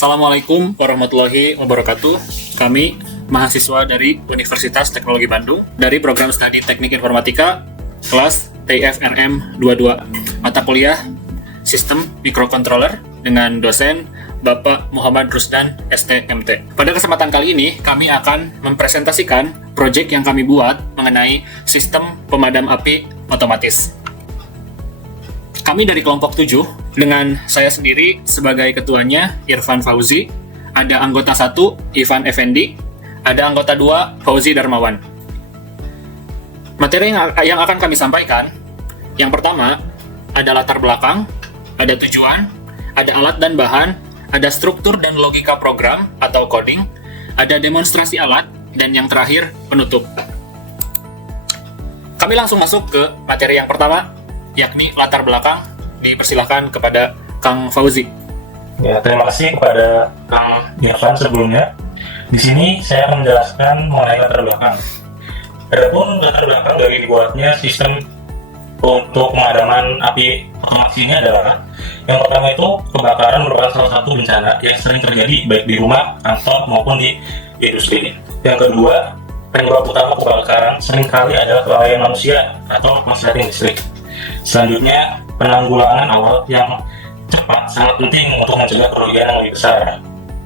Assalamualaikum warahmatullahi wabarakatuh. Kami mahasiswa dari Universitas Teknologi Bandung dari program studi Teknik Informatika kelas TIFRM 22, mata kuliah Sistem Microcontroller dengan dosen Bapak Muhammad Rusdan STMT. Pada kesempatan kali ini kami akan mempresentasikan proyek yang kami buat mengenai sistem pemadam api otomatis. Kami dari kelompok 7 dengan saya sendiri sebagai ketuanya Irfan Fauzi, ada anggota 1 Ivan Effendi, ada anggota 2 Fauzi Darmawan. Materi yang akan kami sampaikan, yang pertama ada latar belakang, ada tujuan, ada alat dan bahan, ada struktur dan logika program atau coding, ada demonstrasi alat, dan yang terakhir penutup. Kami langsung masuk ke materi yang pertama, yakni latar belakang. Dipersilahkan kepada Kang Fauzi. Ya, terima kasih kepada Kang Irfan sebelumnya. Di sini saya akan menjelaskan mengenai latar belakang. Adapun latar belakang dari dibuatnya sistem untuk pemadaman api otomatis ini adalah yang pertama itu kebakaran merupakan salah satu bencana yang sering terjadi baik di rumah, kantor maupun di industri. Yang kedua, penyebab utama kebakaran seringkali adalah kelalaian manusia atau korsleting listrik. Selanjutnya, penanggulangan awal yang cepat sangat penting untuk mencegah kerugian yang lebih besar.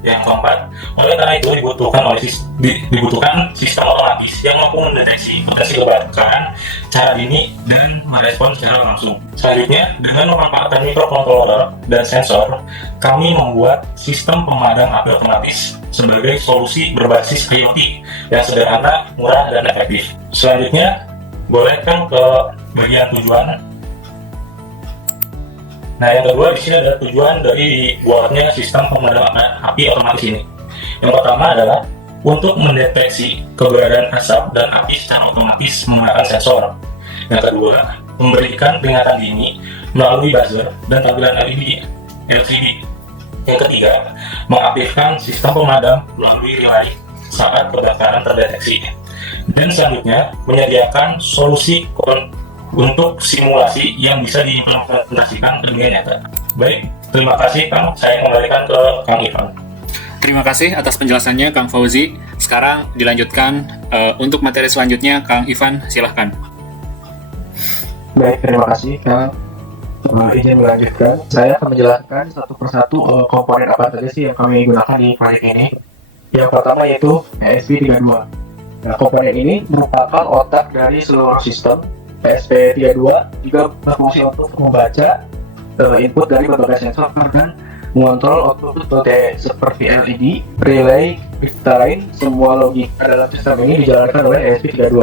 Yang keempat, oleh karena itu dibutuhkan sistem otomatis yang mampu mendeteksi potensi kebakaran secara dini dan merespon secara langsung. Selanjutnya, dengan memanfaatkan microcontroller dan sensor, kami membuat sistem pemadam api otomatis sebagai solusi berbasis IoT yang sederhana, murah, dan efektif. Selanjutnya, boleh kan ke bagian tujuan. Nah, yang kedua di sini ada tujuan dari dibuatnya sistem pemadam api otomatis ini. Yang pertama adalah untuk mendeteksi keberadaan asap dan api secara otomatis menggunakan sensor. Yang kedua, memberikan peringatan dini melalui buzzer dan tampilan LED LCD. Yang ketiga, mengaktifkan sistem pemadam melalui relay saat kebakaran terdeteksi. Dan selanjutnya, menyediakan solusi untuk simulasi yang bisa diimplementasikan ke dunia nyata. Baik, terima kasih Kang. Saya kembalikan ke Kang Ivan. Terima kasih atas penjelasannya Kang Fauzi. Sekarang dilanjutkan untuk materi selanjutnya, Kang Ivan, silahkan. Baik, terima kasih Kang. Izin melanjutkan. Saya akan menjelaskan satu persatu komponen apa saja sih yang kami gunakan di proyek ini. Yang pertama yaitu ESP32. Nah, komponen ini merupakan otak dari seluruh sistem. ESP32 juga berfungsi untuk membaca input dari berbagai sensor dan mengontrol output seperti LED, relay, lain. Semua logika dalam sistem ini dijalankan oleh ESP32.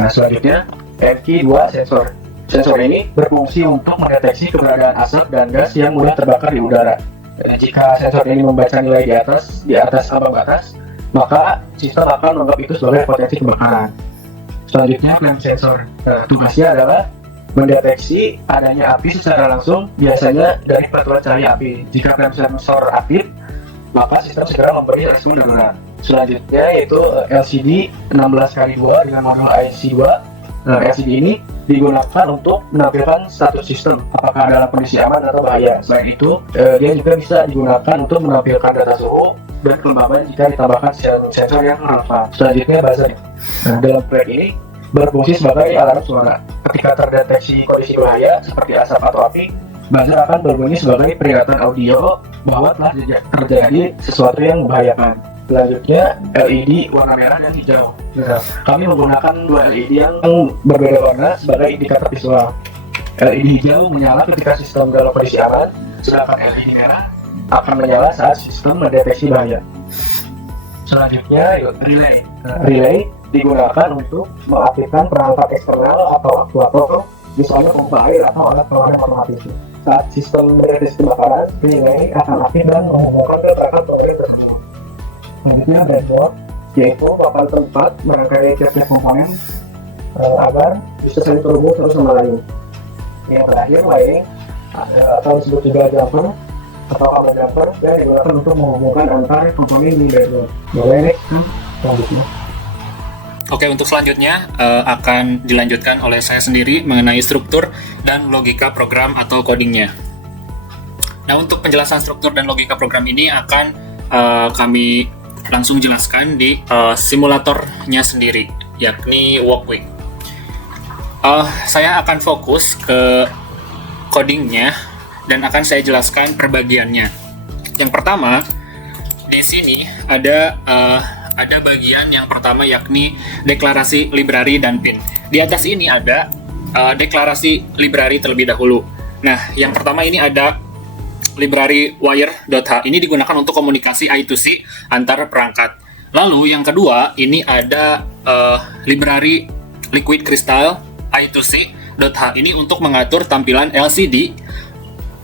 Nah, selanjutnya MQ2 sensor. Sensor ini berfungsi untuk mendeteksi keberadaan asap dan gas yang mudah terbakar di udara. Jika sensor ini membaca nilai di atas ambang batas, maka sistem akan menganggap itu sebagai potensi kebakaran. Selanjutnya, flame sensor. Tugasnya adalah mendeteksi adanya api secara langsung, biasanya dari peraturan cahaya api. Jika flame sensor aktif, maka sistem segera memberi respon darurat. Selanjutnya yaitu LCD 16x2 dengan modul IC2. LCD ini digunakan untuk menampilkan status sistem, apakah dalam kondisi aman atau bahaya. Selain itu, dia juga bisa digunakan untuk menampilkan data suhu dan kelembaban jika ditambahkan sensor yang relevan. Selanjutnya buzzer. Nah, dalam proyek ini berfungsi sebagai alarm suara. Ketika terdeteksi kondisi bahaya seperti asap atau api, buzzer akan berbunyi sebagai peringatan audio bahwa telah terjadi sesuatu yang membahayakan. Selanjutnya LED warna merah dan hijau. Nah, kami menggunakan dua LED yang berbeda warna sebagai indikator visual. LED hijau menyala ketika sistem dalam kondisi aman, sedangkan LED merah akan menyala saat sistem mendeteksi bahaya. Selanjutnya relay. Relay digunakan untuk mengaktifkan perangkat eksternal atau aktuator, misalnya pompa air atau alat pemadam otomatis. Saat sistem mendeteksi kebakaran, relay akan aktif dan menghubungkan ke perangkat pemadam tersebut. Selanjutnya breadboard, yaitu papan tempat merangkai tiap-tiap komponen agar bisa saling terhubung satu sama lain. Yang terakhir wiring atau disebut juga jumper atau kabel jumper yang digunakan untuk menghubungkan antar komponen di breadboard. Boleh next selanjutnya. Oke, untuk selanjutnya akan dilanjutkan oleh saya sendiri mengenai struktur dan logika program atau codingnya. Nah, untuk penjelasan struktur dan logika program ini akan kami langsung jelaskan di simulatornya sendiri, yakni walkway. Saya akan fokus ke codingnya dan akan saya jelaskan perbagiannya. Yang pertama, di sini ada bagian yang pertama, yakni deklarasi library dan pin. Di atas ini ada deklarasi library terlebih dahulu. Nah, yang pertama ini ada library wire.h. Ini digunakan untuk komunikasi I2C antar perangkat. Lalu yang kedua ini ada library liquid crystal I2C.h. Ini untuk mengatur tampilan LCD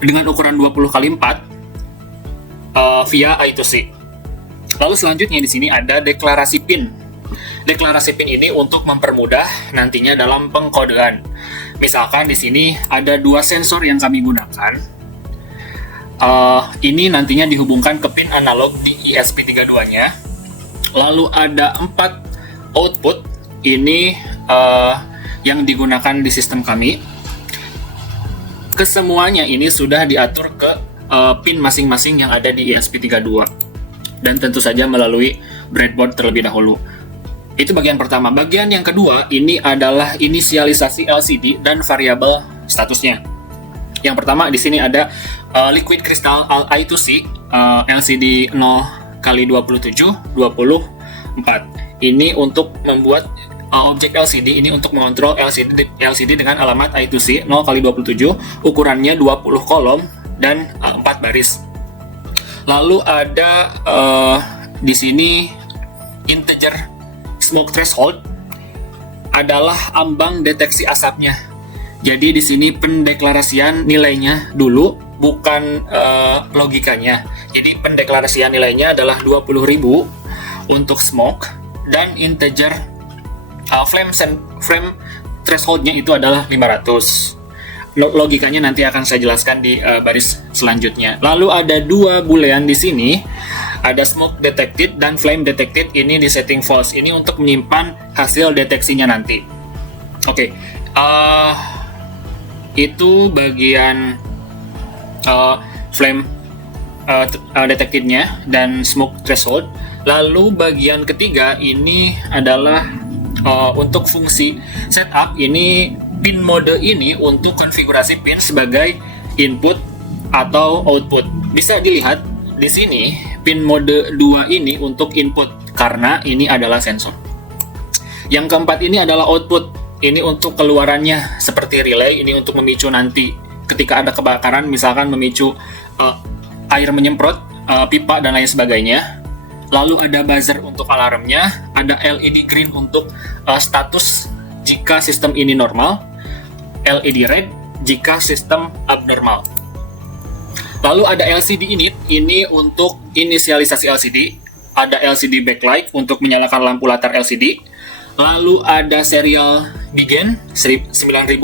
dengan ukuran 20x4 via I2C. Lalu selanjutnya di sini ada deklarasi pin. Deklarasi pin ini untuk mempermudah nantinya dalam pengkodean. Misalkan di sini ada 2 sensor yang kami gunakan. Ini nantinya dihubungkan ke pin analog di ESP32-nya. Lalu ada 4 output. Ini yang digunakan di sistem kami. Kesemuanya ini sudah diatur ke pin masing-masing yang ada di ESP32. Dan tentu saja melalui breadboard terlebih dahulu. Itu bagian pertama. Bagian yang kedua ini adalah inisialisasi LCD dan variabel statusnya. Yang pertama di sini ada liquid crystal I2C LCD 0x27 24. Ini untuk membuat objek LCD ini untuk mengontrol LCD dengan alamat I2C 0x27, ukurannya 20 kolom dan 4 baris. Lalu ada di sini integer smoke threshold adalah ambang deteksi asapnya. Jadi di sini pendeklarasian nilainya dulu, bukan logikanya. Jadi pendeklarasian nilainya adalah 20.000 untuk smoke, dan integer flame thresholdnya itu adalah 500. Logikanya nanti akan saya jelaskan di baris selanjutnya. Lalu ada 2 boolean di sini, ada smoke detected dan flame detected. Ini di setting false. Ini untuk menyimpan hasil deteksinya nanti. Oke. Itu bagian flame detectednya dan smoke threshold. Lalu bagian ketiga ini adalah untuk fungsi setup. Ini pin mode ini untuk konfigurasi pin sebagai input atau output. Bisa dilihat di sini pin mode 2 ini untuk input karena ini adalah sensor. Yang keempat ini adalah output. Ini untuk keluarannya seperti relay, ini untuk memicu nanti ketika ada kebakaran, misalkan memicu air menyemprot pipa dan lain sebagainya. Lalu ada buzzer untuk alarmnya, ada LED green untuk status jika sistem ini normal, LED red jika sistem abnormal. Lalu ada LCD init, ini untuk inisialisasi LCD, ada LCD backlight untuk menyalakan lampu latar LCD. Lalu ada serial begin 9600,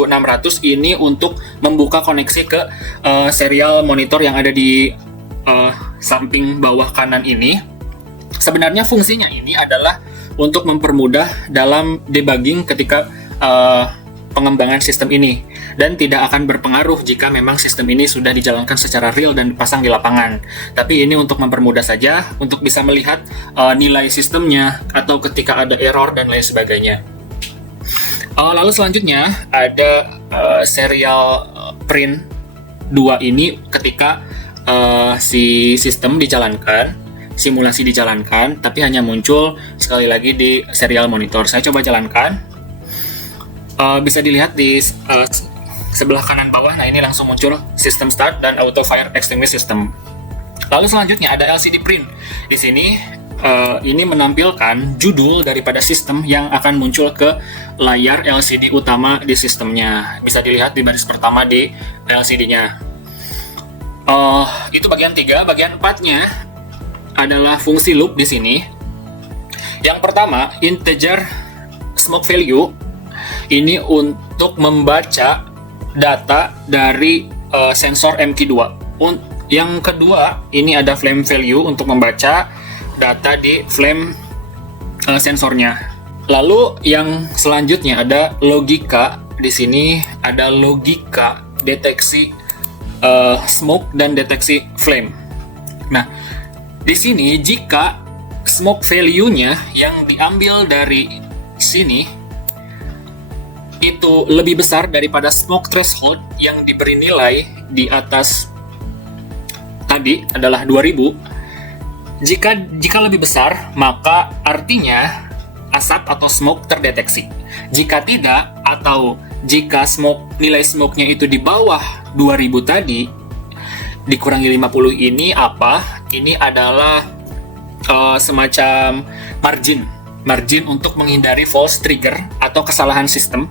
ini untuk membuka koneksi ke serial monitor yang ada di samping bawah kanan ini. Sebenarnya fungsinya ini adalah untuk mempermudah dalam debugging ketika pengembangan sistem ini, dan tidak akan berpengaruh jika memang sistem ini sudah dijalankan secara real dan dipasang di lapangan. Tapi ini untuk mempermudah saja, untuk bisa melihat nilai sistemnya atau ketika ada error dan lain sebagainya. Lalu selanjutnya ada serial print 2 ini ketika si sistem dijalankan, simulasi dijalankan, tapi hanya muncul sekali lagi di serial monitor. Saya coba jalankan. Bisa dilihat di sebelah kanan bawah. Nah, ini langsung muncul system start dan auto fire extinguish system. Lalu selanjutnya ada LCD print. Di sini ini menampilkan judul daripada sistem yang akan muncul ke layar LCD utama di sistemnya. Bisa dilihat di baris pertama di LCD-nya. Itu bagian 3. Bagian 4-nya adalah fungsi loop di sini. Yang pertama, integer smoke value. Ini untuk membaca data dari sensor MQ2. Yang kedua, ini ada flame value untuk membaca data di flame sensornya. Lalu yang selanjutnya ada logika. Di sini ada logika deteksi smoke dan deteksi flame. Nah, di sini jika smoke value-nya yang diambil dari sini itu lebih besar daripada smoke threshold yang diberi nilai di atas tadi adalah 2000. Jika lebih besar, maka artinya asap atau smoke terdeteksi. Jika tidak, atau jika nilai smoke-nya itu di bawah 2000 tadi, dikurangi 50 ini apa? Ini adalah semacam margin untuk menghindari false trigger atau kesalahan sistem.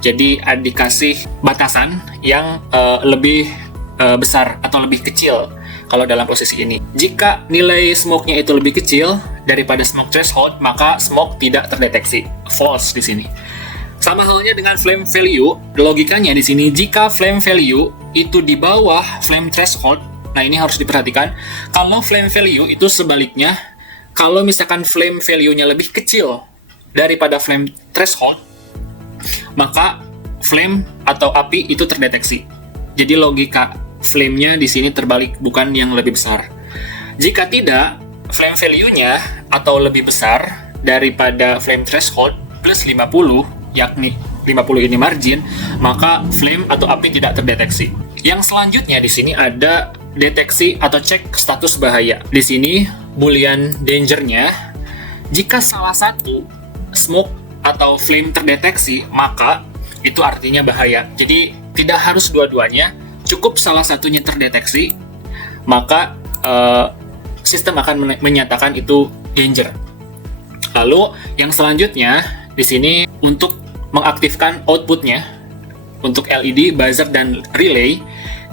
Jadi dikasih batasan yang lebih besar atau lebih kecil kalau dalam posisi ini. Jika nilai smoke-nya itu lebih kecil daripada smoke threshold, maka smoke tidak terdeteksi. False di sini. Sama halnya dengan flame value, logikanya di sini jika flame value itu di bawah flame threshold, nah ini harus diperhatikan. Kalau flame value itu sebaliknya, kalau misalkan flame value-nya lebih kecil daripada flame threshold, maka flame atau api itu terdeteksi. Jadi logika flame-nya di sini terbalik, bukan yang lebih besar. Jika tidak, flame value-nya atau lebih besar daripada flame threshold plus 50, yakni 50 ini margin, maka flame atau api tidak terdeteksi. Yang selanjutnya di sini ada deteksi atau cek status bahaya. Di sini boolean danger-nya, jika salah satu smoke atau flame terdeteksi, maka itu artinya bahaya. Jadi tidak harus dua-duanya, cukup salah satunya terdeteksi, maka sistem akan menyatakan itu danger. Lalu yang selanjutnya di sini untuk mengaktifkan outputnya untuk LED, buzzer, dan relay.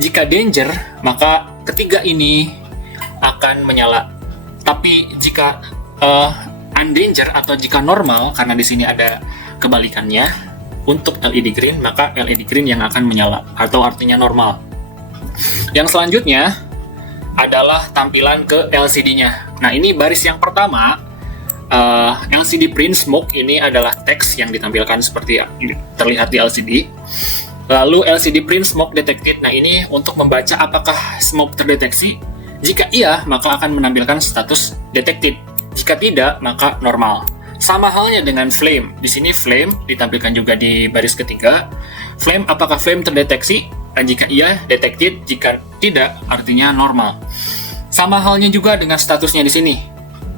Jika danger, maka ketiga ini akan menyala. Tapi jika undanger atau jika normal, karena di sini ada kebalikannya, untuk LED green, maka LED green yang akan menyala atau artinya normal. Yang selanjutnya adalah tampilan ke LCD-nya. Nah, ini baris yang pertama. LCD print smoke ini adalah teks yang ditampilkan seperti terlihat di LCD. Lalu LCD print smoke detected. Nah, ini untuk membaca apakah smoke terdeteksi. Jika iya, maka akan menampilkan status detected. Jika tidak, maka normal. Sama halnya dengan flame. Di sini flame ditampilkan juga di baris ketiga. Flame, apakah flame terdeteksi? Dan jika iya, detected. Jika tidak, artinya normal. Sama halnya juga dengan statusnya di sini.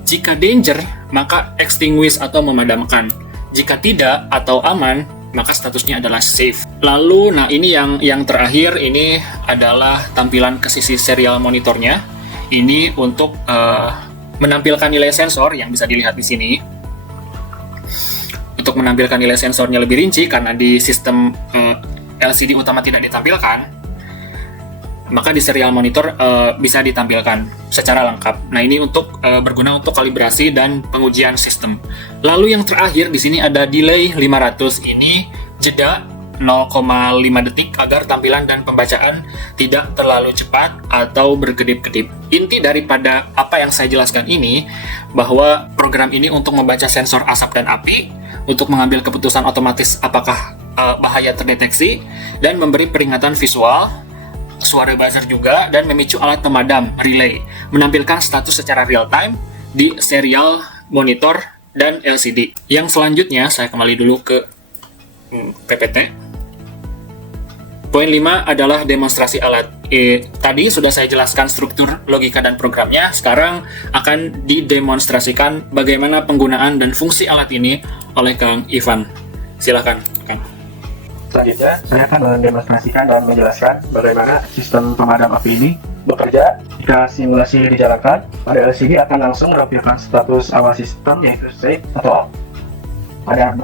Jika danger, maka extinguish atau memadamkan. Jika tidak atau aman, maka statusnya adalah safe. Lalu, nah ini yang terakhir, ini adalah tampilan ke sisi serial monitornya. Ini untuk menampilkan nilai sensor yang bisa dilihat di sini. Untuk menampilkan nilai sensornya lebih rinci, karena di sistem LCD utama tidak ditampilkan, maka di serial monitor bisa ditampilkan secara lengkap. Nah, ini untuk berguna untuk kalibrasi dan pengujian sistem. Lalu yang terakhir di sini ada delay 500. Ini jeda 0,5 detik agar tampilan dan pembacaan tidak terlalu cepat atau berkedip-kedip. Inti daripada apa yang saya jelaskan ini, bahwa program ini untuk membaca sensor asap dan api, untuk mengambil keputusan otomatis apakah bahaya terdeteksi, dan memberi peringatan visual, suara buzzer juga, dan memicu alat pemadam relay, menampilkan status secara real time di serial monitor dan LCD. Yang selanjutnya saya kembali dulu ke PPT. Poin 5 adalah demonstrasi alat. Tadi sudah saya jelaskan struktur, logika, dan programnya. Sekarang akan didemonstrasikan bagaimana penggunaan dan fungsi alat ini oleh Kang Ivan. Silakan, Kang. Selanjutnya, saya akan mendemonstrasikan dan menjelaskan bagaimana sistem pemadam api ini bekerja. Jika simulasi dijalankan, pada LCD akan langsung menampilkan status awal sistem, yaitu safe atau off. Padam.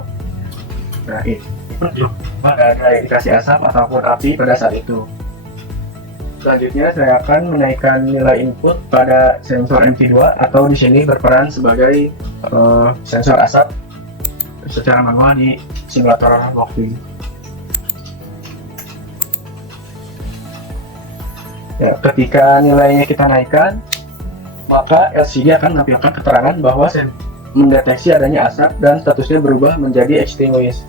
Nah, ini ada indikasi asap ataupun api pada saat itu. Selanjutnya, saya akan menaikkan nilai input pada sensor MT2 atau di sini berperan sebagai sensor asap secara manual di simulator waktu. Ya, ketika nilainya kita naikkan, maka LCD akan menampilkan keterangan bahwa mendeteksi adanya asap dan statusnya berubah menjadi extinguished.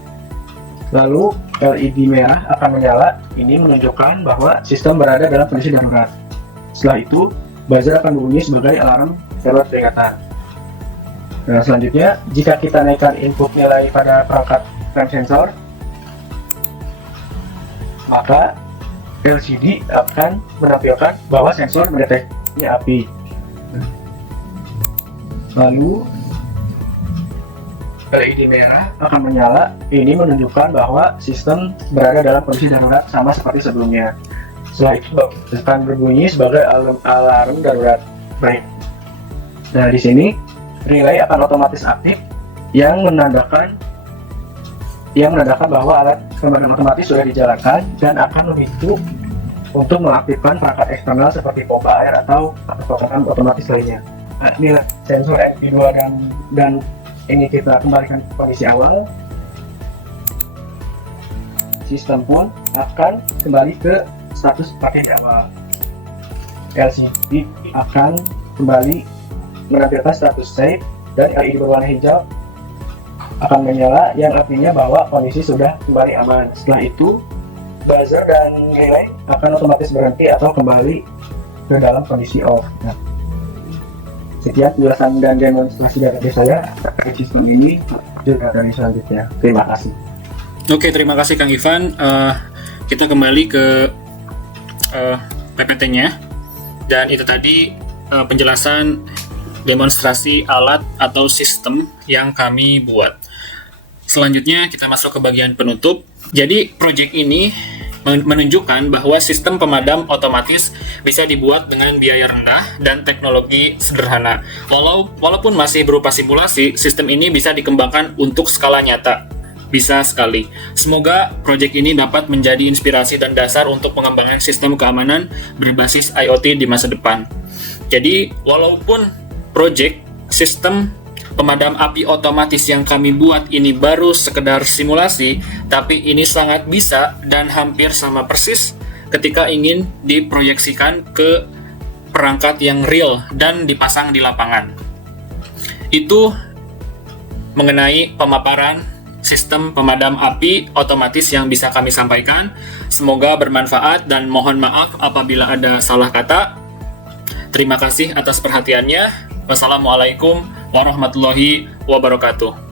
Lalu LED merah akan menyala. Ini menunjukkan bahwa sistem berada dalam kondisi darurat. Setelah itu, buzzer akan berbunyi sebagai alarm darurat peringatan. Nah, selanjutnya, jika kita naikkan input nilai pada perangkat time sensor, maka LCD akan menampilkan bahwa sensor mendeteksi api. Lalu LED merah akan menyala. Ini menunjukkan bahwa sistem berada dalam kondisi darurat sama seperti sebelumnya. Setelah itu akan berbunyi sebagai alarm darurat. Baik. Nah, di sini relay akan otomatis aktif yang menandakan bahwa alat pemadaman otomatis sudah dijalankan dan akan memicu untuk mengaktifkan perangkat eksternal seperti pompa air atau perangkat otomatis lainnya. Nah, ini sensor MP2 dan ini kita kembalikan ke kondisi awal. Sistem pun akan kembali ke status seperti di awal. LCD akan kembali menampilkan status safe dan LED berwarna hijau akan menyala yang artinya bahwa kondisi sudah kembali aman. Setelah itu, buzzer dan relay akan otomatis berhenti atau kembali ke dalam kondisi off. Nah, sekian penjelasan dan demonstrasi dari saya terkait sistem ini. Juga dari selanjutnya. Terima kasih. Oke, terima kasih Kang Ivan. Kita kembali ke PPT-nya, dan itu tadi penjelasan demonstrasi alat atau sistem yang kami buat. Selanjutnya kita masuk ke bagian penutup. Jadi proyek ini menunjukkan bahwa sistem pemadam otomatis bisa dibuat dengan biaya rendah dan teknologi sederhana. Walaupun masih berupa simulasi, sistem ini bisa dikembangkan untuk skala nyata. Bisa sekali. Semoga proyek ini dapat menjadi inspirasi dan dasar untuk pengembangan sistem keamanan berbasis IoT di masa depan. Jadi, walaupun proyek sistem pemadam api otomatis yang kami buat ini baru sekedar simulasi, tapi ini sangat bisa dan hampir sama persis ketika ingin diproyeksikan ke perangkat yang real dan dipasang di lapangan. Itu mengenai pemaparan sistem pemadam api otomatis yang bisa kami sampaikan. Semoga bermanfaat dan mohon maaf apabila ada salah kata. Terima kasih atas perhatiannya. Wassalamualaikum warahmatullahi wabarakatuh.